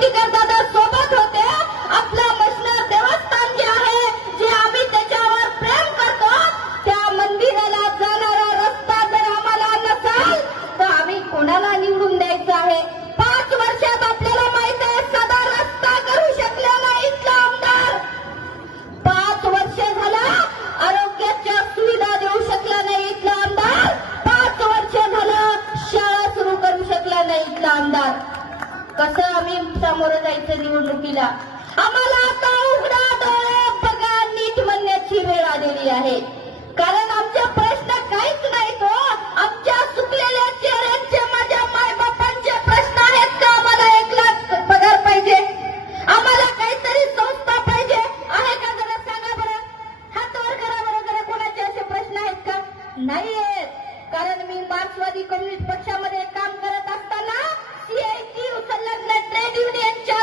कोटीकर दादा सोबत होते. आपलं मसनर देवस्थान जे आहे, जे आम्ही त्याच्यावर प्रेम करतो, त्या मंदिराला जाणारा रस्ता जर आम्हाला नसाल तर आम्ही कोणाला निवडून द्यायचं आहे? 5 वर्षात आपल्याला माहित आहे साधा रस्ता करू शकला नाही इथला आमदार. 5 वर्ष झाला आरोग्याच्या सुविधा देऊ शकला नाही इथला आमदार. 5 वर्ष झालं शाळा सुरू करू शकला नाही इथला आमदार. कसं आम्ही सामोरं जायचं निवडणुकीला? आम्हाला आता उघडा डोळे बघा नीट म्हणण्याची वेळ आलेली आहे. कारण आमचे प्रश्न काहीच नाहीत हो. आमच्या सुकलेल्या चेहऱ्यांचे, माझ्या मायबापांचे प्रश्न आहेत का? आम्हाला 1 लाख पगार पाहिजे, आम्हाला काहीतरी संस्था पाहिजे, आहे का? जरा सांगा बरं, हात वर करा बरं जरा. कोणाचे असे प्रश्न आहेत का? नाही आहेत. कारण मी मार्क्सवादी कम्युनिस्ट पक्षामध्ये काम करत असताना CIT संलग्न ट्रेड युनियनच्या